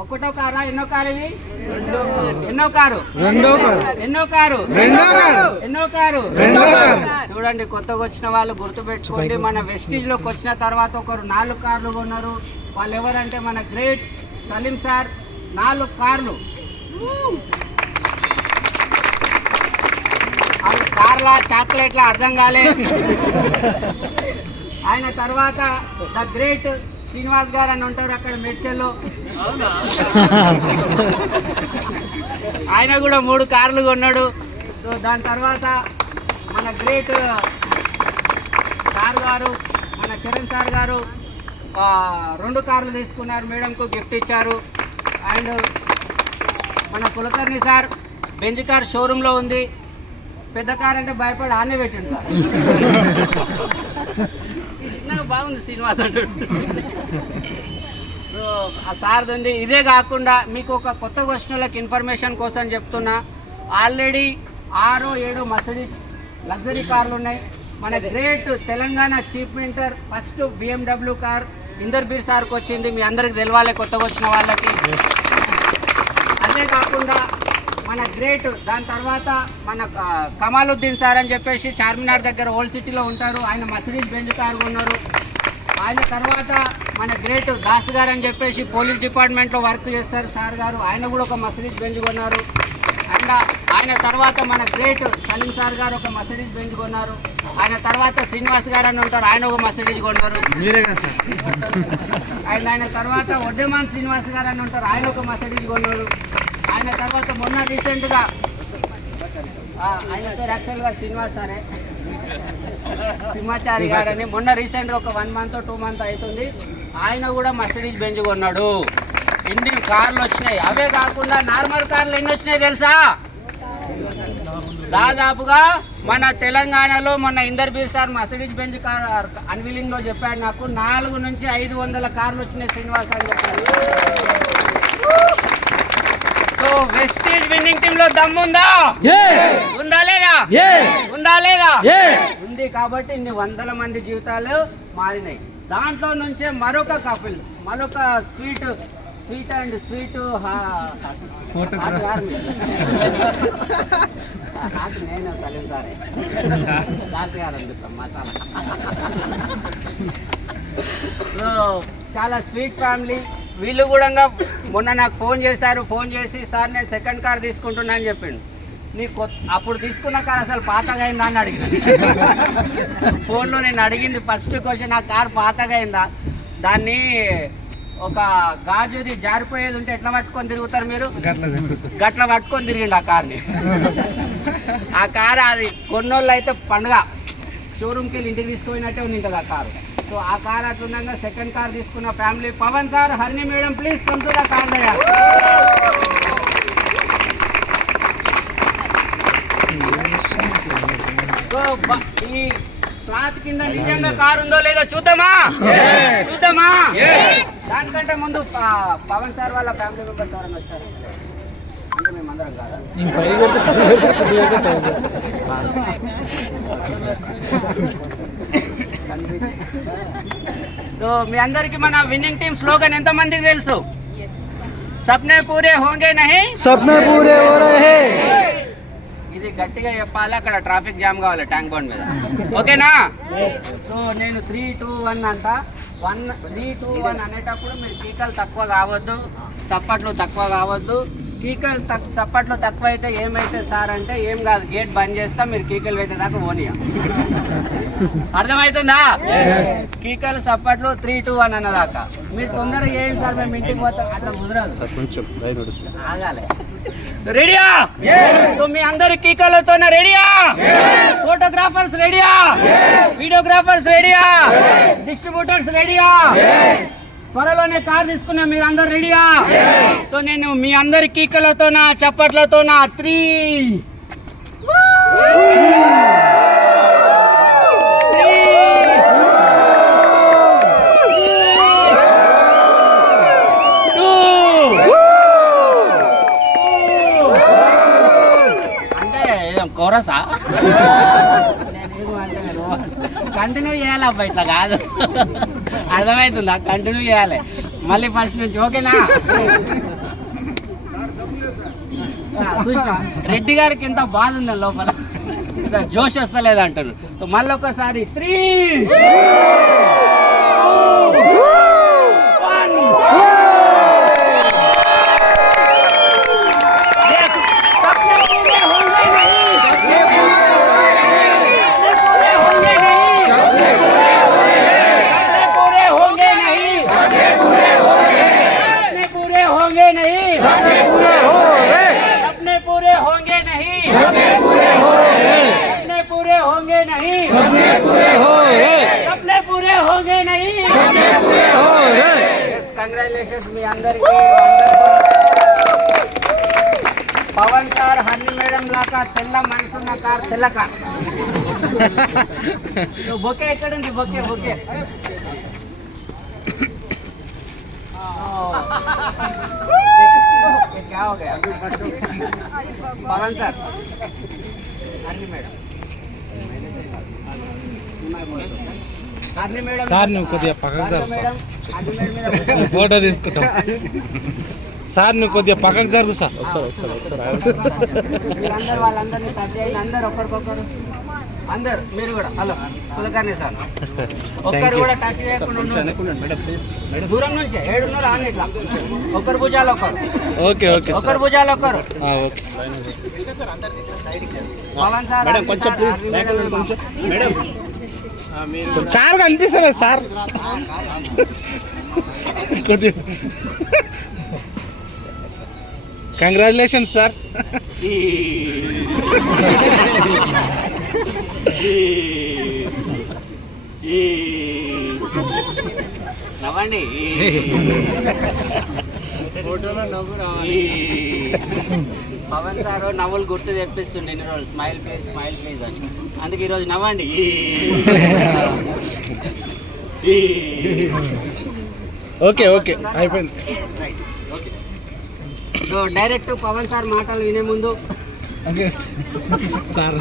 ఒకటో కారా ఎన్నో కారు ఇది? ఎన్నో కారు? చూడండి, కొత్తగా వచ్చిన వాళ్ళు గుర్తుపెట్టుకోండి. మన వెస్టీజ్ లోకి వచ్చిన తర్వాత ఒకరు 4 కార్లు కొన్నారు. వాళ్ళు ఎవరంటే మన గ్రేట్ సలీం సార్. 4 కార్లు. కార్లా చాక్లెట్లా అర్థం కాలే. ఆయన తర్వాత ద గ్రేట్ శ్రీనివాస్ గారు అని ఉంటారు అక్కడ మెడ్చల్లో. ఆయన కూడా 3 కార్లు కొన్నాడు. సో దాని తర్వాత మన గ్రేట్ సార్ గారు, మన చరణ్ సార్ గారు 2 కార్లు తీసుకున్నారు, మేడంకు గిఫ్ట్ ఇచ్చారు. అండ్ మన కులకర్ణి సార్ బెంజ్ కార్ షోరూంలో ఉంది. పెద్ద కార్ అంటే భయపడి ఆనే పెట్టిండు సార్. నాకు బాగుంది శ్రీనివాస్ అంటాడు. సో ఆ సార్ ఉంది. ఇదే కాకుండా మీకు ఒక కొత్త క్వశ్చన్లకు ఇన్ఫర్మేషన్ కోసం చెప్తున్నా, ఆల్రెడీ 6-7 మర్సిడీస్ లగ్జరీ కార్లు ఉన్నాయి. మన great Telangana chief minister first BMW car Inderbir సార్కి వచ్చింది. మీ అందరికి తెలవాలి కొత్తగా వచ్చిన వాళ్ళకి. అదే కాకుండా మన గ్రేట్ దాని తర్వాత మన కమాలుద్దీన్ సార్ అని చెప్పేసి చార్మినార్ దగ్గర ఓల్డ్ సిటీలో ఉంటారు. ఆయన మర్సిడీస్ బెంజ్ కార్ కొన్నారు. ఆయన తర్వాత మన గ్రేట్ దాస్ గారు అని చెప్పేసి పోలీస్ డిపార్ట్మెంట్లో వర్క్ చేస్తారు సార్ గారు. ఆయన కూడా ఒక మర్సిడీస్ బెంజ్ కొన్నారు. అండ్ ఆయన తర్వాత మన గ్రేట్ సలీం సార్ గారు ఒక మర్సిడీస్ బెంజ్ కొన్నారు. ఆయన తర్వాత శ్రీనివాస్ గారు అని ఉంటారు, ఆయన ఒక మర్సిడీస్ కొన్నారు. ఆయన తర్వాత వడ్డేమాన్ శ్రీనివాస్ గారు అని ఉంటారు, ఆయన ఒక మర్సిడీస్ కొన్నారు. ఆయన తర్వాత మొన్న రీసెంట్గా ఆయన పేరు యాక్చువల్గా శ్రీనివాస్ సారే, సింహాచారి గారని, మొన్న రీసెంట్గా ఒక 1 month 2 months అవుతుంది, ఆయన కూడా మర్సిడీస్ బెంజ్ కొన్నాడు. ఇన్ని కార్లు వచ్చినాయి. అవే కాకుండా నార్మల్ కార్లు ఎన్ని వచ్చినాయి తెలుసా? దాదాపుగా మన తెలంగాణలో మొన్న Inderbir sir Mercedes Benz car అన్వీలింగ్లో చెప్పాడు నాకు, 400 నుంచి 500 కార్లు వచ్చినాయి శ్రీనివాస్ అని చెప్పాడు. సో వెస్టీజ్ విన్నింగ్ టీమ్ లో దమ్ముందా? ఉందా లేదా? ఉందా లేదా? ఉంది. కాబట్టి ఇన్ని 100 మంది జీవితాలు మారినాయి. దాంట్లో నుంచే మరొక కపుల్, మరొక స్వీట్ అండ్ స్వీట్ నేను సలీం సారే దాస్ గారు అందుతాం మసాలా. సో చాలా స్వీట్ ఫ్యామిలీ. వీళ్ళు కూడా మొన్న నాకు ఫోన్ చేశారు. ఫోన్ చేసి సార్ నేను 2nd కార్ తీసుకుంటున్నా అని చెప్పిండు. నీకు అప్పుడు తీసుకున్న కార్ అసలు పాతగా అయిందా అని అడిగిన ఫోన్లో. నేను అడిగింది ఫస్ట్ క్వశ్చన్, ఆ కార్ పాతగా అయిందా? దాన్ని ఒక గాజుది జారిపోయేది ఉంటే ఎట్లా పట్టుకొని తిరుగుతారు మీరు? గట్ల పట్టుకొని తిరిగిండు ఆ కార్ని. ఆ కారు అది కొన్నోళ్ళు అయితే పండుగ షోరూమ్కి వెళ్ళి ఇంటికి తీసుకుపోయినట్టే ఉంది ఆ కారు. సో ఆ కార్ అట్లుండగా 2nd కార్ తీసుకున్న family Pavan sir, Harini madam, please come to the car Daya. So ఈ క్లాత్ కింద నిజంగా కార్ ఉందో లేదో చూద్దామా? దానికంటే ముందు పవన్ సార్ వాళ్ళ ఫ్యామిలీ మెంబర్స్ ఎవరైనా వచ్చారు అంటే మేమందరం కాదా? సో మీ అందరికి మన విన్నింగ్ టీమ్ స్లోగన్ ఎంత మందికి తెలుసు? సప్నే పూరే హోంగే నహీ సప్నే పూరే హో రహే. ఇది గట్టిగా చెప్పాలి, అక్కడ ట్రాఫిక్ జామ్ కావాలి ట్యాంక్ బండ్ మీద. ఓకేనా? సో నేను 3, 2, 1 అంట. 3, 2, 1 అనేటప్పుడు మీరు కీకలు తక్కువ కావద్దు, చప్పట్లు తక్కువ కావద్దు. కీకలు చప్పట్లు తక్కువ అయితే ఏమైతే సార్ అంటే ఏం కాదు, గేట్ బంద్ చేస్తాం, మీరు కీకలు పెట్టేదాకా ఓనియా. అర్థమవుతుందా? కీకలు చప్పట్లు 3, 2, 1 అన్నదాకా మీరు తొందరగా ఏం సార్ మేము ఇంటికి పోతాం అట్లా కుదరదు, ఆగాలి. రెడీయా? సో మీ అందరి కీకలతోనే రెడీయా? ఫోటోగ్రాఫర్స్ రెడీయా? వీడియోగ్రాఫర్స్ రెడీయా? డిస్ట్రిబ్యూటర్స్ రెడీయా? త్వరలోనే కార్ తీసుకున్నా, మీరు అందరు రెడీయా? సో నేను మీ అందరి కీకలతోన చప్పట్లతోన 3 కోరసా కంటిన్యూ చేయాలి అబ్బా, ఇట్లా కాదు. అర్థమవుతుందా? కంటిన్యూ చేయాలి. మళ్ళీ ఫస్ట్ నుంచి ఓకేనా? చూసినా రెడ్డి గారికి ఎంత బాధ ఉందని లోపల, జోష్ వస్తలేదు అంటారు. సో మళ్ళీ ఒకసారి 3 కంగ్రాచులేషన్స్ మీ అందరికీ. పవన్ సార్ హర్ని మేడం లాగా తెల్ల మనసున్న కార్, తెల్ల కార్. బొకే ఎక్కడుంది? బొకే బొకే क्या हो गया? पवन सर, हरनी मैडम, సార్ నువ్వు కొద్దిగా పక్కకు జరుగు. ఫోటో తీసుకుంటాం సార్, నువ్వు కొద్దిగా పక్కకు జరుగు సార్. మీరందరూ వాళ్ళందరినీ టచ్ చేయండి, అందరు ఒకరికొకరు, అందరు మీరు కూడా. హలో కులకర్ణి సార్, ఒక్కరు కూడా టచ్ చేయకుండా దూరం నుంచి 7 ఆన్ ఇట్లా ఒకరు భుజాలు ఒకరు. ఓకే ఓకే ఒకరు భుజాలు ఒకరు. ఓకే పవన్ సార్ కొంచెం మేడం కారు కనిపిస్తలేదు సార్, కొద్దిగా కంగ్రాచులేషన్స్ సార్. నవ్వండి, పవన్ సార్ నవ్వులు గుర్తు తెప్పిస్తుండే ఇన్ని రోజులు, స్మైల్ ఫేస్ స్మైల్ ఫేస్ అని. అందుకే ఈరోజు నవ్వండి. ఓకే ఓకే అయిపోయింది. సో డైరెక్ట్ పవన్ సార్ మాటలు వినే ముందు సార్